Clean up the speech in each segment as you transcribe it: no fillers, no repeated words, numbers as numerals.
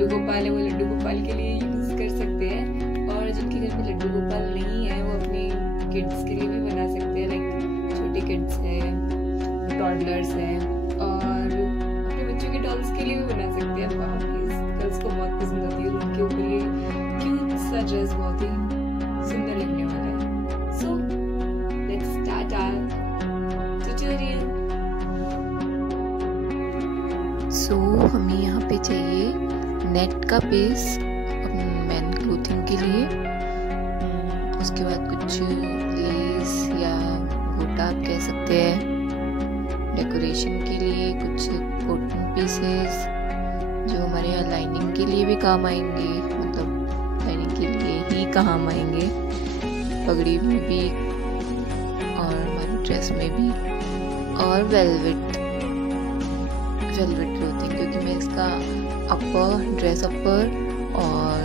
लड्डू गोपाल है वो लड्डू गोपाल के लिए यूज कर सकते हैं, और जिनके घर में लड्डू गोपाल नहीं है वो अपने किड्स के लिए भी बना सकते हैं, लाइक छोटे किड्स हैं, टॉडलर्स हैं, और अपने बच्चों के डॉल्स के लिए भी बना सकते हैं। गर्ल्स को बहुत पसंद होती है, उनके ऊपर ये क्यूट सा ड्रेस बहुत ही सुंदर लगने वाला है। So let's start our tutorial. So हमें यहाँ पे चाहिए नेट का पीस मैन क्लोथिंग के लिए, उसके बाद कुछ लेस या गोटा आप कह सकते हैं, डेकोरेशन के लिए कुछ कॉटन पीसेस जो हमारे यहाँ लाइनिंग के लिए भी काम आएंगे, मतलब लाइनिंग के लिए ही काम आएंगे, पगड़ी में भी और हमारी ड्रेस में भी, और वेलवेट क्लोथिंग, क्योंकि मैं इसका अपर ड्रेस अपर और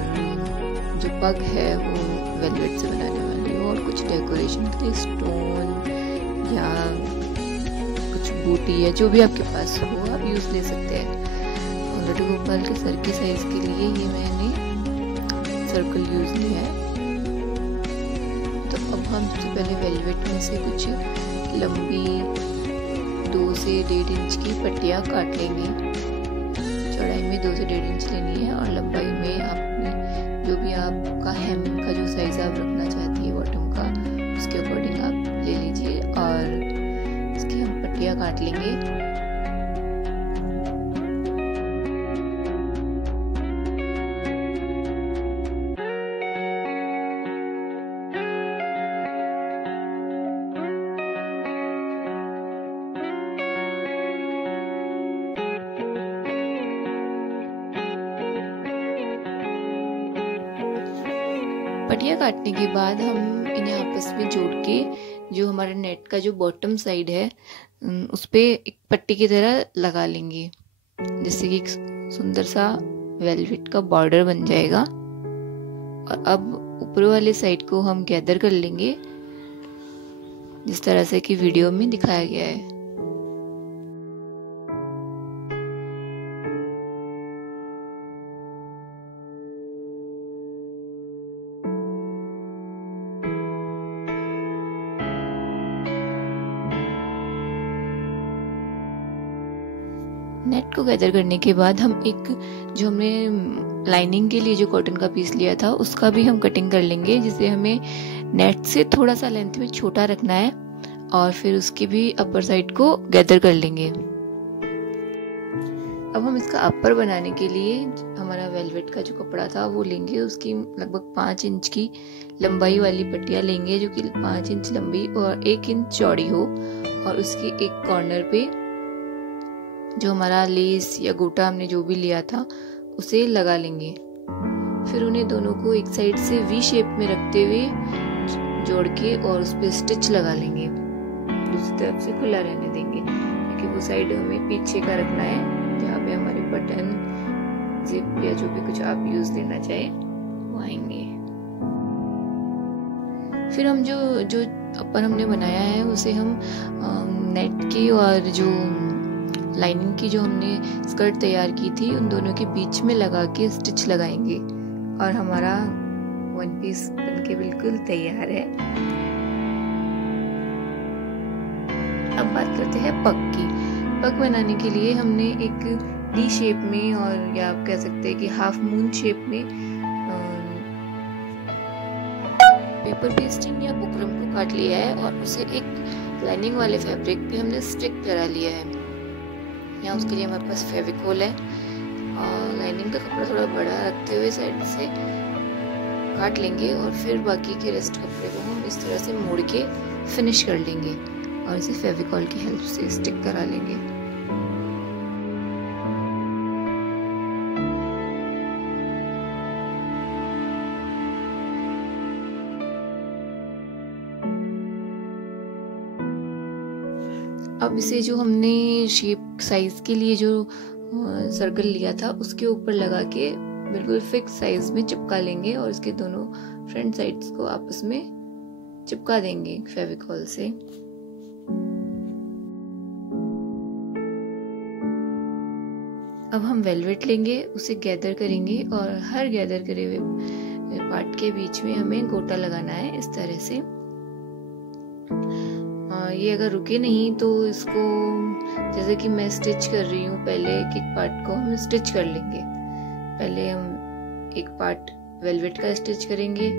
जो पग है वो वेलवेट से बनाने वाली हूँ, और कुछ डेकोरेशन के लिए स्टोन या कुछ बूटी या जो भी आपके पास हो आप यूज़ ले सकते हैं। और लड्डू गोपाल के सर के साइज के लिए ये मैंने सर्कल यूज़ लिया है। तो अब हम सबसे पहले वेलवेट में से कुछ लंबी 2 से 1.5 इंच की पट्टियाँ काट लेंगे। चौड़ाई में 2 से 1.5 इंच लेनी है, और लंबाई में आपने जो भी आपका हेम का जो साइज आप रखना चाहती है बॉटम का, उसके अकॉर्डिंग आप ले लीजिए, और इसकी हम पट्टियाँ काट लेंगे। पट्टियाँ काटने के बाद हम इन्हें आपस में जोड़ के जो हमारे नेट का जो बॉटम साइड है उस पे एक पट्टी की तरह लगा लेंगे, जिससे कि एक सुंदर सा वेलवेट का बॉर्डर बन जाएगा। और अब ऊपर वाले साइड को हम गैदर कर लेंगे, जिस तरह से कि वीडियो में दिखाया गया है। नेट को गैदर करने के बाद हम एक जो हमने लाइनिंग के लिए जो कॉटन का पीस लिया था उसका भी हम कटिंग कर लेंगे, जिसे हमें नेट से थोड़ा सा लेंथ में छोटा रखना है, और फिर उसकी भी अपर साइड को गैदर कर लेंगे। अब हम इसका अपर बनाने के लिए हमारा वेलवेट का जो कपड़ा था वो लेंगे, उसकी लगभग 5 इंच की लंबाई वाली पट्टियाँ लेंगे, जो कि 5 इंच लंबी और 1 इंच चौड़ी हो, और उसके एक कॉर्नर पे जो हमारा लेस या गोटा हमने जो भी लिया था उसे लगा लेंगे। फिर उन्हें दोनों को एक साइड से वी शेप में रखते हुए जोड़ के और उस पर स्टिच लगा लेंगे, दूसरी तरफ से खुला रहने देंगे, क्योंकि वो साइड हमें पीछे का रखना है, जहाँ पे हमारे बटन जिप या जो भी कुछ आप यूज लेना चाहे वो आएंगे। फिर हम जो अपर हमने बनाया है उसे हम नेट की और जो लाइनिंग की जो हमने स्कर्ट तैयार की थी उन दोनों के बीच में लगा के स्टिच लगाएंगे, और हमारा वन पीस बनके बिल्कुल तैयार है। अब बात करते हैं पग की। पग बनाने के लिए हमने एक डी शेप में, और या आप कह सकते हैं कि हाफ मून शेप में पेपर पेस्टिंग या बुकरम को काट लिया है, और उसे एक लाइनिंग वाले फैब्रिक पे हमने स्टिक करा लिया है। यहाँ उसके लिए हमारे पास फेविकोल है, और लाइनिंग का कपड़ा थोड़ा बड़ा रखते हुए साइड से काट लेंगे, और फिर बाकी के रेस्ट कपड़े को हम इस तरह से मोड़ के फिनिश कर लेंगे, और इसे फेविकोल की हेल्प से स्टिक करा लेंगे। अब इसे जो हमने शेप साइज के लिए जो सर्कल लिया था उसके ऊपर लगा के बिल्कुल फिक्स साइज में चिपका लेंगे, और इसके दोनों फ्रंट साइड्स को आपस में चिपका देंगे फेविकॉल से। अब हम वेलवेट लेंगे, उसे गैदर करेंगे और हर गैदर करे हुए पार्ट के बीच में हमें गोटा लगाना है इस तरह से। ये अगर रुके नहीं तो इसको, जैसे कि मैं स्टिच कर रही हूँ, पहले एक एक पार्ट को हम स्टिच कर लेंगे। पहले हम एक पार्ट वेलवेट का स्टिच करेंगे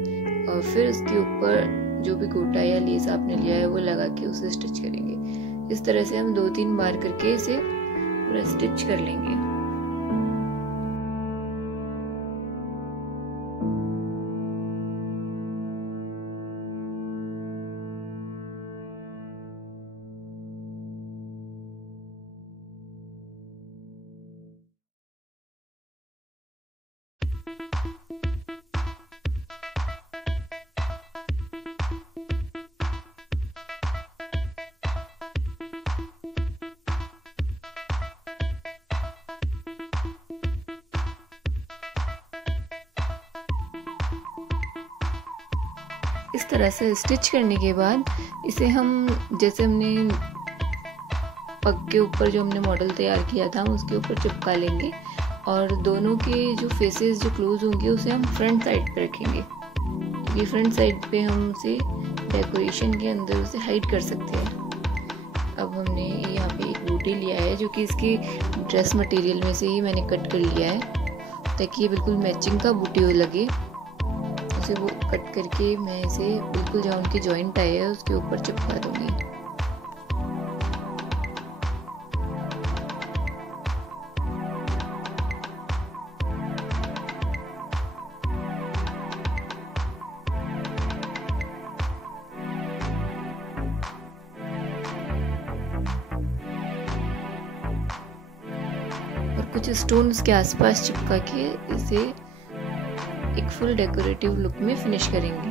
और फिर उसके ऊपर जो भी गोटा या लेस आपने लिया है वो लगा के उसे स्टिच करेंगे। इस तरह से हम 2-3 बार करके इसे पूरा स्टिच कर लेंगे। इस तरह से स्टिच करने के बाद इसे हम, जैसे हमने पग के ऊपर जो हमने मॉडल तैयार किया था उसके ऊपर चिपका लेंगे और दोनों के जो फेसेस जो क्लोज होंगे उसे हम फ्रंट साइड पे रखेंगे। ये फ्रंट साइड पे हम उसे डेकोरेशन के अंदर उसे हाइड कर सकते हैं। अब हमने यहाँ पे एक बूटी लिया है जो कि इसके ड्रेस मटेरियल में से ही मैंने कट कर लिया है ताकि ये बिल्कुल मैचिंग का बूटी लगे। उसे वो कट करके मैं इसे बिल्कुल जहाँ उनकी जॉइंट आई है उसके ऊपर चिपका दूंगी। और कुछ स्टोन उसके आसपास चिपका के इसे एक फुल डेकोरेटिव लुक में फिनिश करेंगे।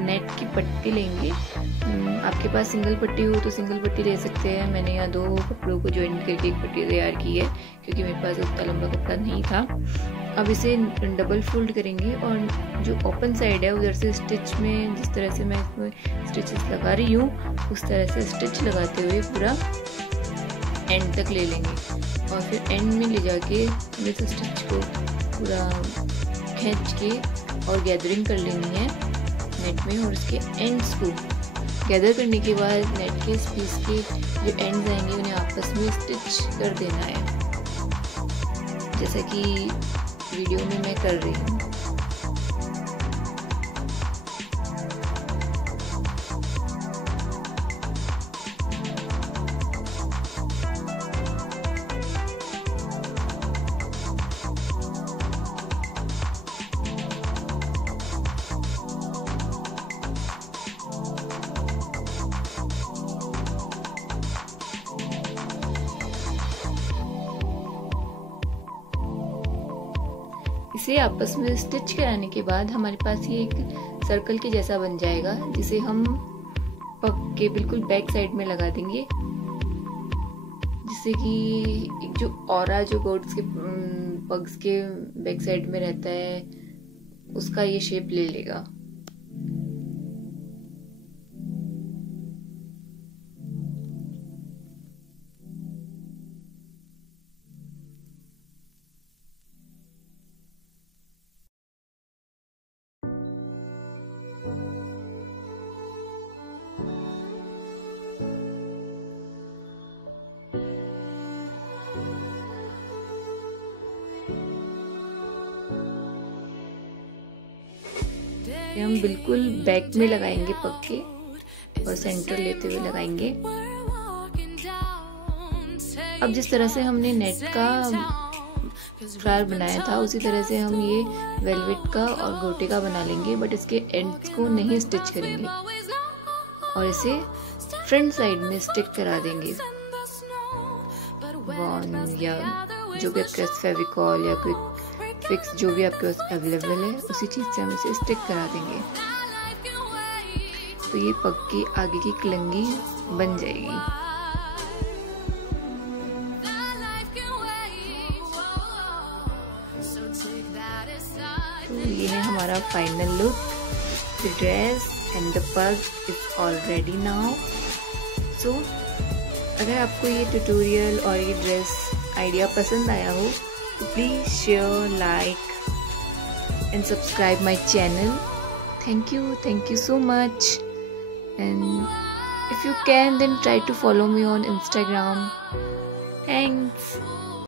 नेट की पट्टी लेंगे, आपके पास सिंगल पट्टी हो तो सिंगल पट्टी ले सकते हैं। मैंने यहाँ 2 कपड़ों को ज्वाइन करके एक पट्टी तैयार की है क्योंकि मेरे पास उतना लंबा कपड़ा नहीं था। अब इसे डबल फोल्ड करेंगे और जो ओपन साइड है उधर से स्टिच में, जिस तरह से मैं इसमें स्टिचेस लगा रही हूँ उस तरह से स्टिच लगाते हुए पूरा एंड तक ले लेंगे और फिर एंड में ले जाके इस स्टिच को पूरा खींच के और गैदरिंग कर लेनी है नेट में। और इसके एंड्स को गैदर करने के बाद नेट के इस पीस के जो एंड्स आएंगे उन्हें आपस में स्टिच कर देना है, जैसा कि वीडियो में मैं कर रही हूँ। इसे आपस में स्टिच कराने के बाद हमारे पास ये एक सर्कल के जैसा बन जाएगा जिसे हम पग के बिल्कुल बैक साइड में लगा देंगे, जिससे कि एक जो ऑरा जो गोट्स के पग्स के बैक साइड में रहता है उसका ये शेप ले लेगा। हम बिल्कुल बैक में लगाएंगे पग के और सेंटर लेते हुए लगाएंगे। अब जिस तरह से हमने नेट का फ्लावर बनाया था उसी तरह से हम ये वेलवेट का और गोटे का बना लेंगे, बट इसके एंड्स को नहीं स्टिच करेंगे और इसे फ्रंट साइड में स्टिक करा देंगे बॉन या जो भी आपके पास फेविकॉल या कोई फिक्स जो भी आपके पास अवेलेबल है उसी चीज से हम इसे स्टिक करा देंगे। तो ये पग की आगे की क्लंगी बन जाएगी। तो ये है हमारा final look. The dress and the pag is already now. So अगर आपको ये ट्यूटोरियल और ये ड्रेस आइडिया पसंद आया हो तो please share, like and subscribe my channel. Thank you so much. And if you can, then try to follow me on Instagram. Thanks.